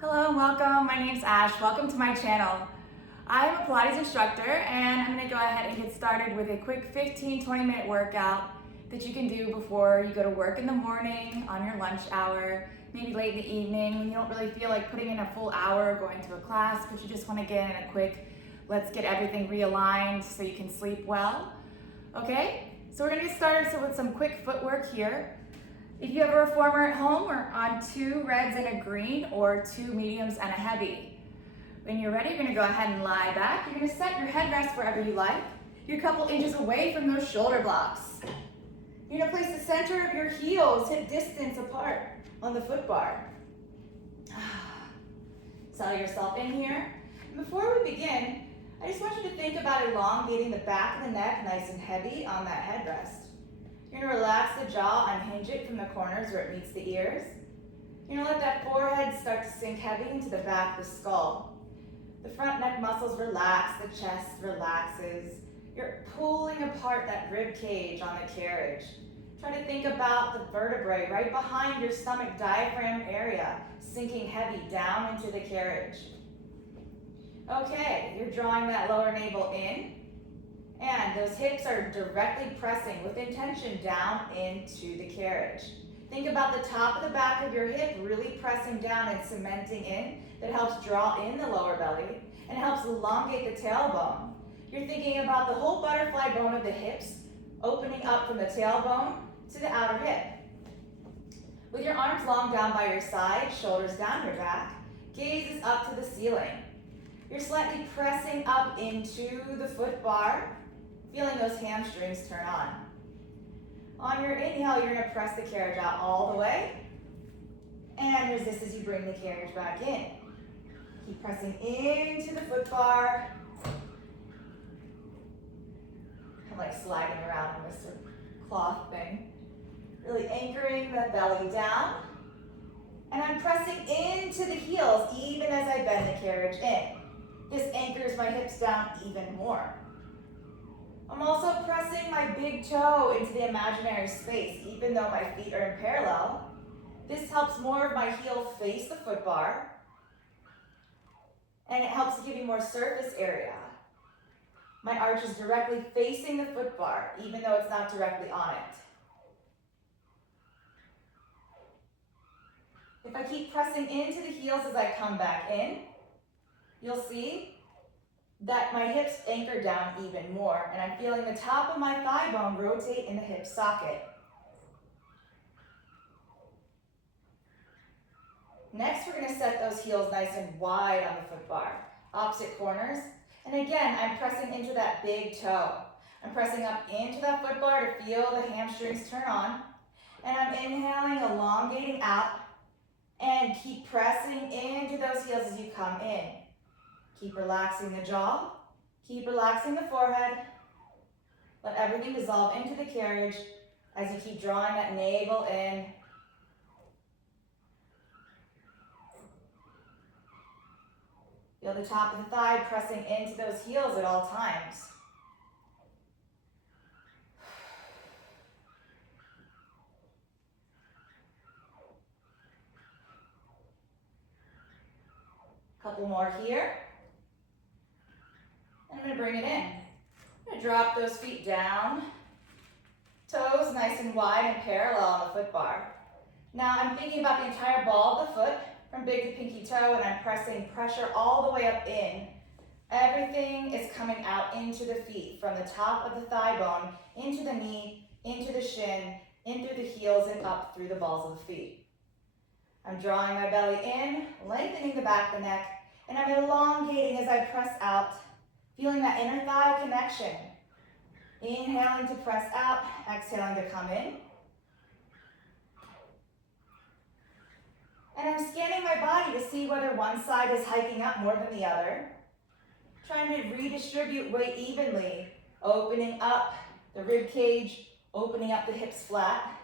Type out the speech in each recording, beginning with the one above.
Hello and welcome. My name's Ash. Welcome to my channel. I'm a Pilates instructor and I'm going to go ahead and get started with a quick 15-20 minute workout that you can do before you go to work in the morning, on your lunch hour, maybe late in the evening when you don't really feel like putting in a full hour going to a class, but you just want to get in a quick, let's get everything realigned so you can sleep well. Okay, so we're going to get started with some quick footwork here. If you have a reformer at home, we're on 2 reds and a green or 2 mediums and a heavy. When you're ready, you're gonna go ahead and lie back. You're gonna set your headrest wherever you like. You're a couple inches away from those shoulder blocks. You're gonna place the center of your heels hip distance apart on the foot bar. Settle yourself in here. And before we begin, I just want you to think about elongating the back of the neck nice and heavy on that headrest. You're gonna relax the jaw, unhinge it from the corners where it meets the ears. You're gonna let that forehead start to sink heavy into the back of the skull. The front neck muscles relax, the chest relaxes. You're pulling apart that rib cage on the carriage. Try to think about the vertebrae right behind your stomach diaphragm area, sinking heavy down into the carriage. Okay, you're drawing that lower navel in. And those hips are directly pressing with intention down into the carriage. Think about the top of the back of your hip really pressing down and cementing in. That helps draw in the lower belly and helps elongate the tailbone. You're thinking about the whole butterfly bone of the hips opening up from the tailbone to the outer hip. With your arms long down by your side, shoulders down your back, gaze is up to the ceiling. You're slightly pressing up into the foot bar, feeling those hamstrings turn on. On your inhale, you're gonna press the carriage out all the way and resist as you bring the carriage back in. Keep pressing into the foot bar. I'm like sliding around in this sort of cloth thing. Really anchoring the belly down. And I'm pressing into the heels even as I bend the carriage in. This anchors my hips down even more. I'm also pressing my big toe into the imaginary space, even though my feet are in parallel. This helps more of my heel face the foot bar, and it helps give me more surface area. My arch is directly facing the foot bar, even though it's not directly on it. If I keep pressing into the heels as I come back in, you'll see that my hips anchor down even more, and I'm feeling the top of my thigh bone rotate in the hip socket. Next, we're gonna set those heels nice and wide on the foot bar, opposite corners. And again, I'm pressing into that big toe. I'm pressing up into that foot bar to feel the hamstrings turn on. And I'm inhaling, elongating out, and keep pressing into those heels as you come in. Keep relaxing the jaw, keep relaxing the forehead. Let everything dissolve into the carriage as you keep drawing that navel in. Feel the top of the thigh pressing into those heels at all times. Couple more here. And I'm going to bring it in. I'm going to drop those feet down. Toes nice and wide and parallel on the foot bar. Now I'm thinking about the entire ball of the foot from big to pinky toe, and I'm pressing pressure all the way up in. Everything is coming out into the feet, from the top of the thigh bone, into the knee, into the shin, in through the heels, and up through the balls of the feet. I'm drawing my belly in, lengthening the back of the neck, and I'm elongating as I press out, feeling that inner thigh connection. Inhaling to press out, exhaling to come in. And I'm scanning my body to see whether one side is hiking up more than the other. Trying to redistribute weight evenly, opening up the rib cage, opening up the hips flat.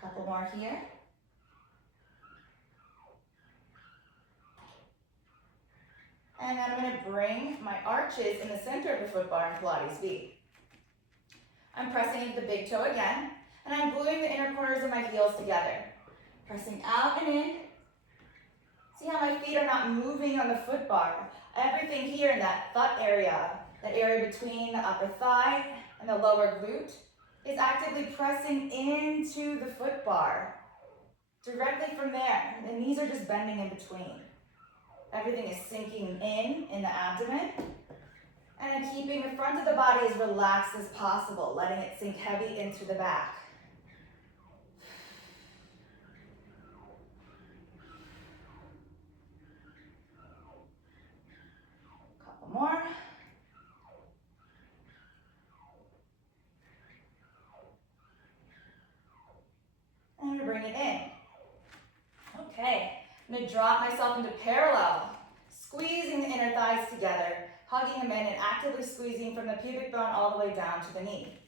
Couple more here. And then I'm gonna bring my arches in the center of the foot bar in Pilates V. I'm pressing into the big toe again, and I'm gluing the inner corners of my heels together. Pressing out and in. See how my feet are not moving on the foot bar. Everything here in that butt area, that area between the upper thigh and the lower glute, is actively pressing into the foot bar. Directly from there, the knees are just bending in between. Everything is sinking in the abdomen. And I'm keeping the front of the body as relaxed as possible, letting it sink heavy into the back. Couple more. And I'm gonna bring it in. Okay, I'm gonna drop myself into parallel, squeezing the inner thighs together, hugging them in and actively squeezing from the pubic bone all the way down to the knee.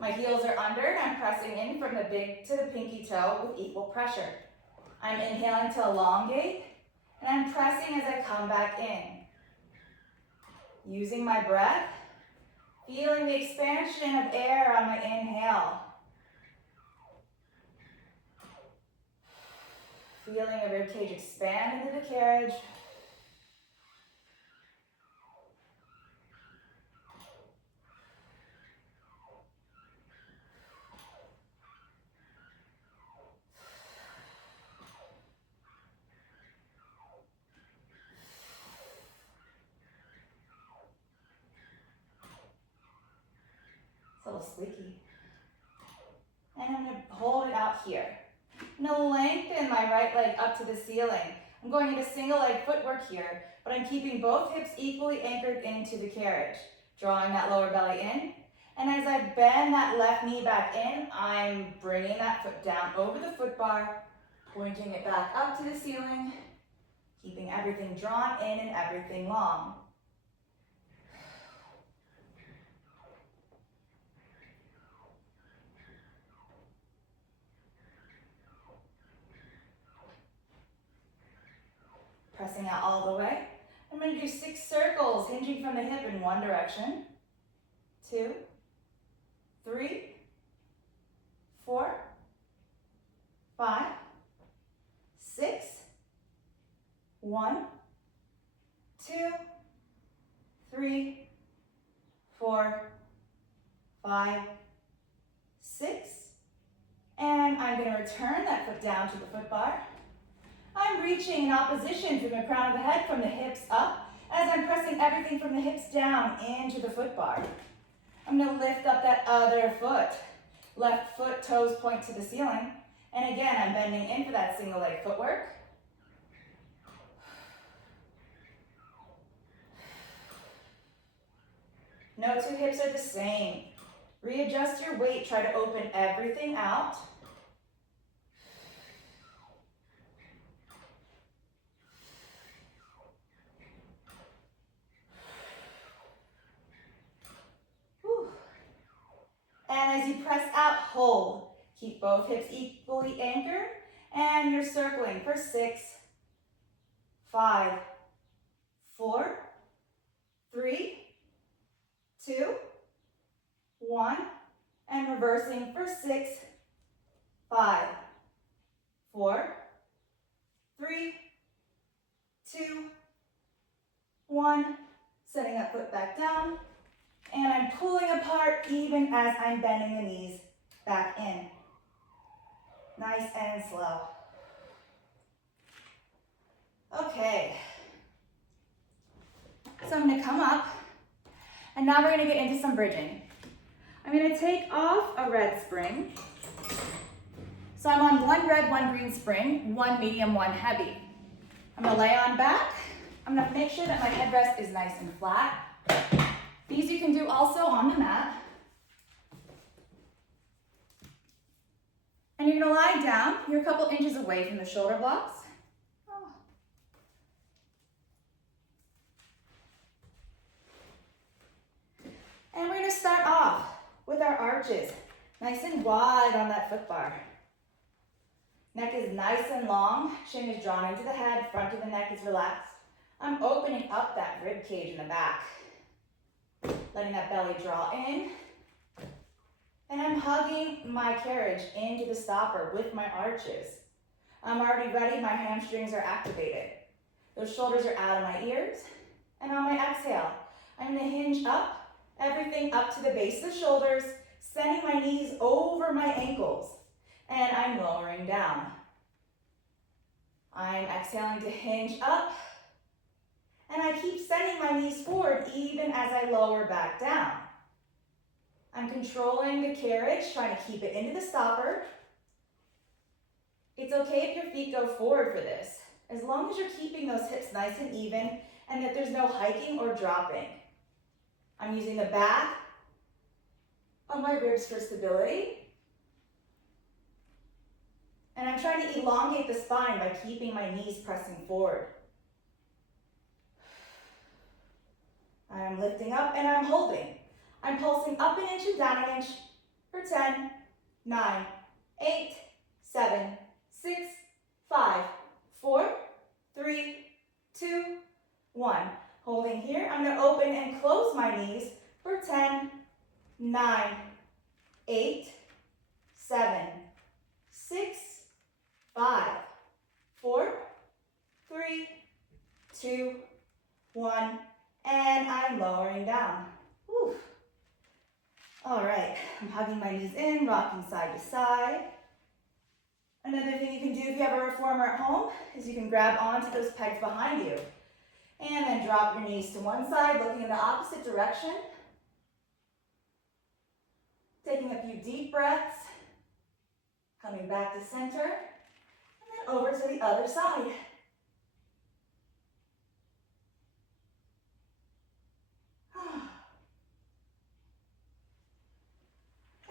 My heels are under and I'm pressing in from the big to the pinky toe with equal pressure. I'm inhaling to elongate and I'm pressing as I come back in. Using my breath, feeling the expansion of air on my inhale. Feeling the ribcage expand into the carriage. It's a little squeaky. And I'm going to hold it out here. I'm going to lengthen my right leg up to the ceiling. I'm going into single leg footwork here, but I'm keeping both hips equally anchored into the carriage, drawing that lower belly in. And as I bend that left knee back in, I'm bringing that foot down over the foot bar, pointing it back up to the ceiling, keeping everything drawn in and everything long. Pressing out all the way. I'm going to do 6 circles, hinging from the hip in one direction. 2, 3, 4, 5, 6, 1, 2, 3, 4, 5, 6. And I'm going to return that foot down to the foot bar. I'm reaching in opposition from the crown of the head, from the hips up, as I'm pressing everything from the hips down into the foot bar. I'm going to lift up that other foot. Left foot, toes point to the ceiling. And again, I'm bending in for that single leg footwork. No two hips are the same. Readjust your weight, try to open everything out. And as you press out, hold. Keep both hips equally anchored, and you're circling for 6, 5, 4, 3, 2, 1, and reversing for 6, 5, 4, 3, 2, 1, setting that foot back down. And I'm pulling apart even as I'm bending the knees back in. Nice and slow. Okay. So I'm going to come up, and now we're going to get into some bridging. I'm going to take off a red spring. So I'm on 1 red, 1 green spring, 1 medium, 1 heavy. I'm going to lay on back. I'm going to make sure that my headrest is nice and flat. These you can do also on the mat. And you're going to lie down. You're a couple inches away from the shoulder blocks. And we're going to start off with our arches, nice and wide on that foot bar. Neck is nice and long, chin is drawn into the head, front of the neck is relaxed. I'm opening up that rib cage in the back, letting that belly draw in, and I'm hugging my carriage into the stopper with my arches. I'm already ready, my hamstrings are activated. Those shoulders are out of my ears, and on my exhale, I'm gonna hinge up, everything up to the base of the shoulders, sending my knees over my ankles, and I'm lowering down. I'm exhaling to hinge up, and I keep sending my knees forward even as I lower back down. I'm controlling the carriage, trying to keep it into the stopper. It's okay if your feet go forward for this, as long as you're keeping those hips nice and even and that there's no hiking or dropping. I'm using the back of my ribs for stability. And I'm trying to elongate the spine by keeping my knees pressing forward. I'm lifting up and I'm holding. I'm pulsing up an inch and down an inch for 10, 9, 8, 7, 6, 5, 4, 3, 2, 1. Holding here, I'm going to open and close my knees for 10, 9, 8, 7, 6, 5, 4, 3, 2, 1, and I'm lowering down. Whew. All right, I'm hugging my knees in, rocking side to side. Another thing you can do if you have a reformer at home is you can grab onto those pegs behind you and then drop your knees to one side, looking in the opposite direction. Taking a few deep breaths, coming back to center, and then over to the other side.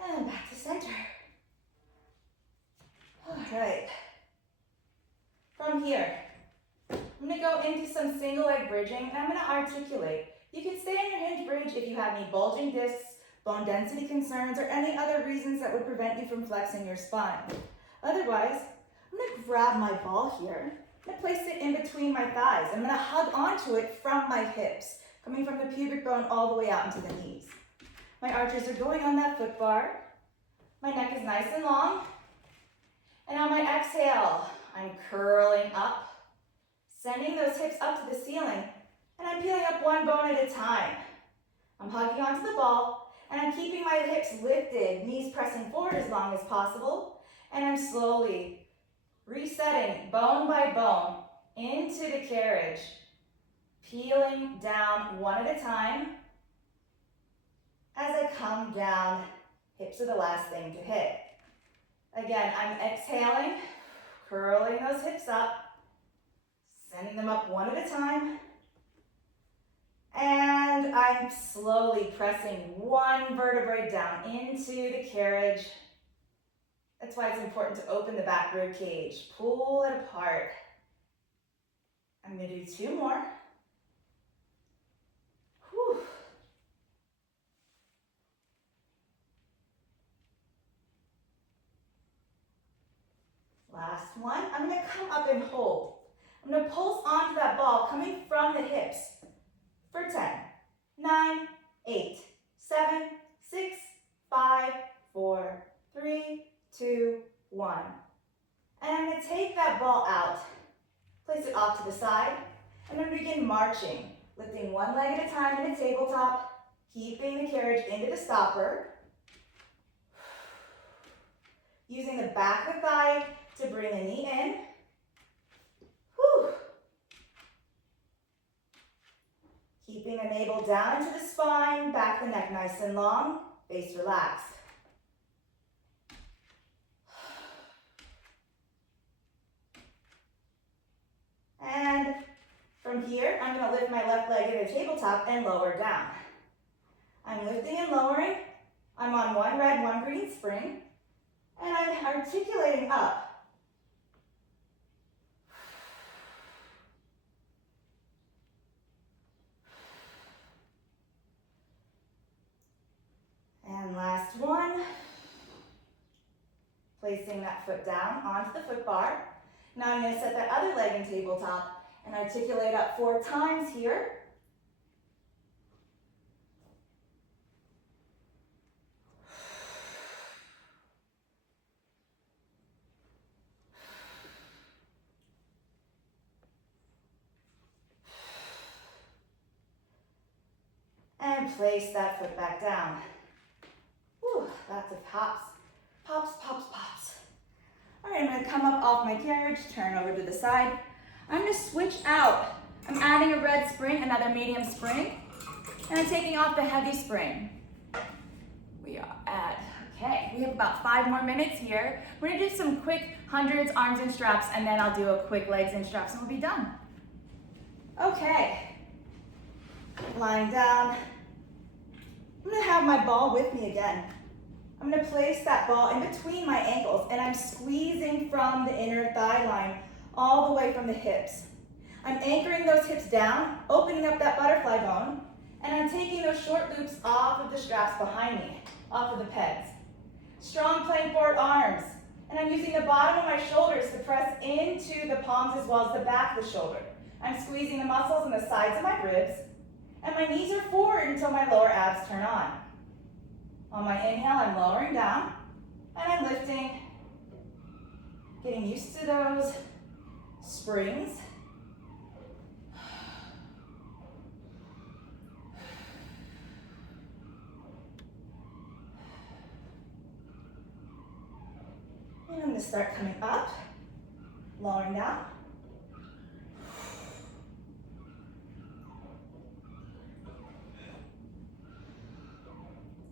And back to center. All right. From here, I'm going to go into some single leg bridging, and I'm going to articulate. You can stay in your hinge bridge if you have any bulging discs, bone density concerns, or any other reasons that would prevent you from flexing your spine. Otherwise, I'm going to grab my ball here. I'm going to place it in between my thighs. I'm going to hug onto it from my hips, coming from the pubic bone all the way out into the knees. My arches are going on that foot bar. My neck is nice and long. And on my exhale, I'm curling up, sending those hips up to the ceiling, and I'm peeling up one bone at a time. I'm hugging onto the ball, and I'm keeping my hips lifted, knees pressing forward as long as possible, and I'm slowly resetting bone by bone into the carriage, peeling down one at a time. As I come down, hips are the last thing to hit. Again, I'm exhaling, curling those hips up, sending them up one at a time. And I'm slowly pressing one vertebrae down into the carriage. That's why it's important to open the back rib cage. Pull it apart. I'm going to do 2 more. Whew. Last one. I'm going to come up and hold. I'm going to pulse onto that ball coming from the hips for 10, 9, 8, 7, 6, 5, 4, 3, 2, 1. And I'm going to take that ball out, place it off to the side, and I'm going to begin marching, lifting one leg at a time in a tabletop, keeping the carriage into the stopper, using the back of the thigh to bring the knee in. Whew. Keeping the navel down into the spine, back the neck nice and long, face relaxed. And from here, I'm going to lift my left leg in a tabletop and lower down. I'm lifting and lowering. I'm on one red, one green spring. And I'm articulating up. And last one. Placing that foot down onto the foot bar. Now I'm going to set that other leg in tabletop And articulate up 4 times here. And place that foot back down. Whew, lots of hops. Pops, pops, pops. All right, I'm gonna come up off my carriage, turn over to the side. I'm gonna switch out. I'm adding a red spring, another medium spring, and I'm taking off the heavy spring. We are at, okay, we have about 5 more minutes here. We're gonna do some quick hundreds, arms and straps, and then I'll do a quick legs and straps, and we'll be done. Okay, lying down. I'm gonna have my ball with me again. I'm gonna place that ball in between my ankles, and I'm squeezing from the inner thigh line all the way from the hips. I'm anchoring those hips down, opening up that butterfly bone, and I'm taking those short loops off of the straps behind me, off of the pegs. Strong plank forward arms, and I'm using the bottom of my shoulders to press into the palms as well as the back of the shoulder. I'm squeezing the muscles on the sides of my ribs, and my knees are forward until my lower abs turn on. On my inhale, I'm lowering down, and I'm lifting, getting used to those springs. And I'm going to start coming up, lowering down.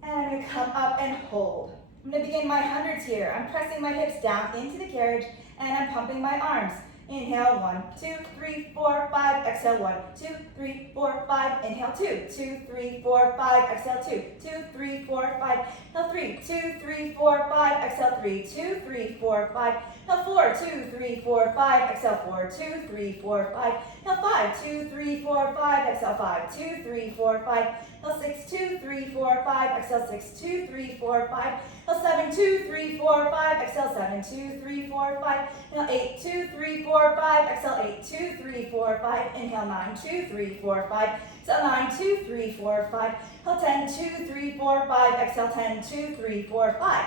And I'm going to come up and hold. I'm going to begin my hundreds here. I'm pressing my hips down into the carriage, and I'm pumping my arms. Inhale, 1, 2, 3, 4, 5. Exhale, 1, 2, 3, 4, 5. Inhale, 2, 2, 3, 4, 5. Exhale, 2, 2, 3, 4, 5. Inhale, 3, 2, 3, 4, 5. Exhale, 3, 2, 3, 4, 5. Inhale, 4, 2, 3, 4, 5. Exhale, 4, 2, 3, 4, 5. Inhale, 5, 2, 3, 4, 5. Exhale, 5, 2, 3, 4, 5. Inhale, 6, 2, 3, 4, 5. Exhale, 6, 2, 3, 4, 5. Inhale, 7, 2, 3, 4, 5. Exhale, 7, 2, 3, 4, 5. Inhale, 8, 2, 3, 4, 5. Exhale, 8, 2, 3, 4, 5. Inhale, 9, 2, 3, 4, 5. Exhale, 9, 2, 3, 4, 5. Inhale, 10, 2, 3, 4, 5. Exhale, 10, 2, 3, 4, 5.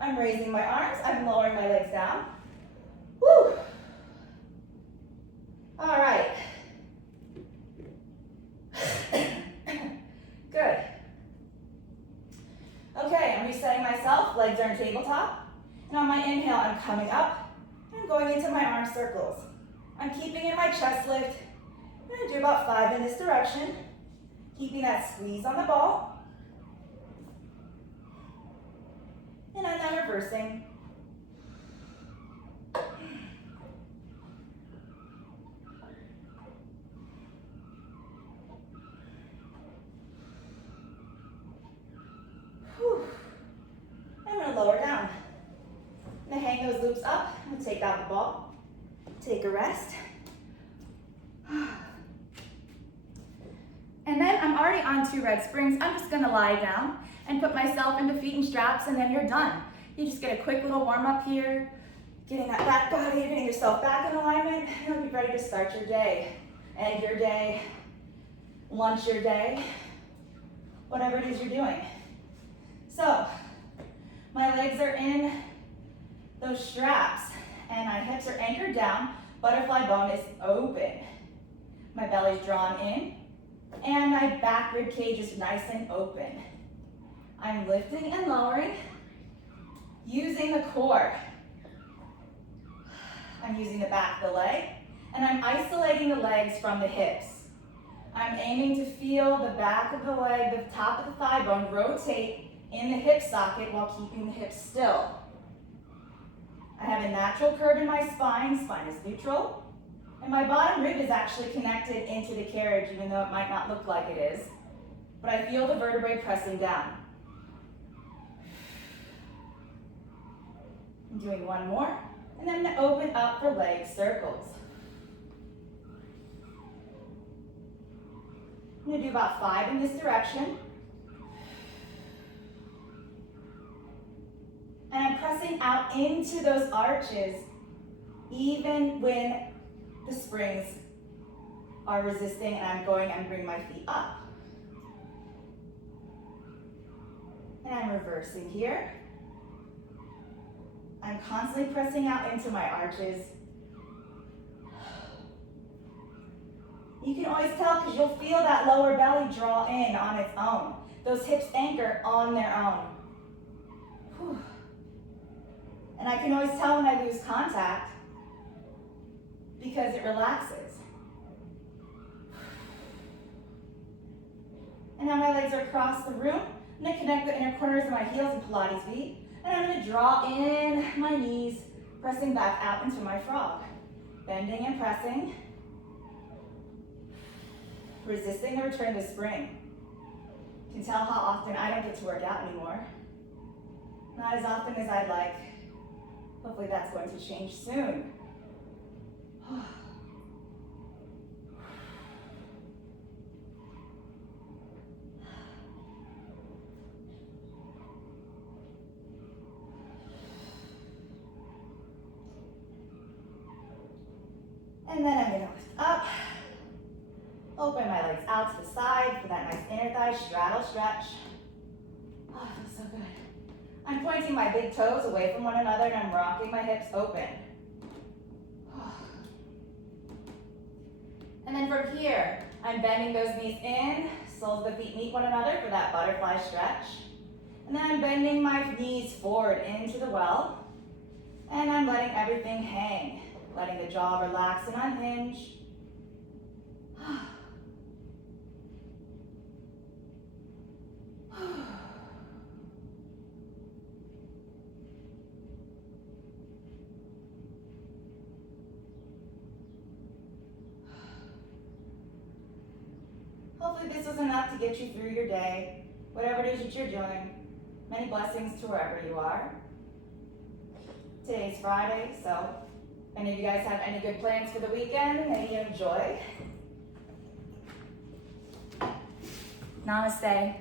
I'm raising my arms. I'm lowering my legs down. Woo! All right. Good. Okay, I'm resetting myself. Legs are in tabletop. And on my inhale, I'm coming up. And I'm going into my arm circles. I'm keeping in my chest lift. I'm going to do about 5 in this direction. Keeping that squeeze on the ball. And I'm now reversing. Whew. I'm going to lower down. I'm going to hang those loops up. I'm going to take out the ball. Take a rest. And then I'm already on 2 red springs. I'm just going to lie down and put myself into feet and straps, and then you're done. You just get a quick little warm up here, getting that back body, getting yourself back in alignment, and you'll be ready to start your day, end your day, lunch your day, whatever it is you're doing. So, my legs are in those straps, and my hips are anchored down. Butterfly bone is open. My belly's drawn in, and my back rib cage is nice and open. I'm lifting and lowering, using the core. I'm using the back of the leg, and I'm isolating the legs from the hips. I'm aiming to feel the back of the leg, the top of the thigh bone rotate in the hip socket while keeping the hips still. I have a natural curve in my spine is neutral, and my bottom rib is actually connected into the carriage, even though it might not look like it is. But I feel the vertebrae pressing down. I'm doing one more, and then I'm going to open up for leg circles. I'm going to do about 5 in this direction. And I'm pressing out into those arches, even when the springs are resisting, and I'm going and bring my feet up. And I'm reversing here. I'm constantly pressing out into my arches. You can always tell because you'll feel that lower belly draw in on its own. Those hips anchor on their own. Whew. And I can always tell when I lose contact because it relaxes. And now my legs are across the room. I'm going to connect the inner corners of my heels and Pilates feet. And I'm going to draw in my knees, pressing back out into my frog. Bending and pressing. Resisting the return to spring. You can tell how often I don't get to work out anymore. Not as often as I'd like. Hopefully that's going to change soon. And then I'm going to lift up. Open my legs out to the side for that nice inner thigh straddle stretch. Oh, it feels so good. I'm pointing my big toes away from one another and I'm rocking my hips open. And then from here, I'm bending those knees in, soles of the feet meet one another for that butterfly stretch. And then I'm bending my knees forward into the well. And I'm letting everything hang, letting the jaw relax and unhinge. Hopefully this was enough to get you through your day, whatever it is that you're doing. Many blessings to wherever you are. Today's Friday, so if any of you guys have any good plans for the weekend, may you enjoy. Namaste.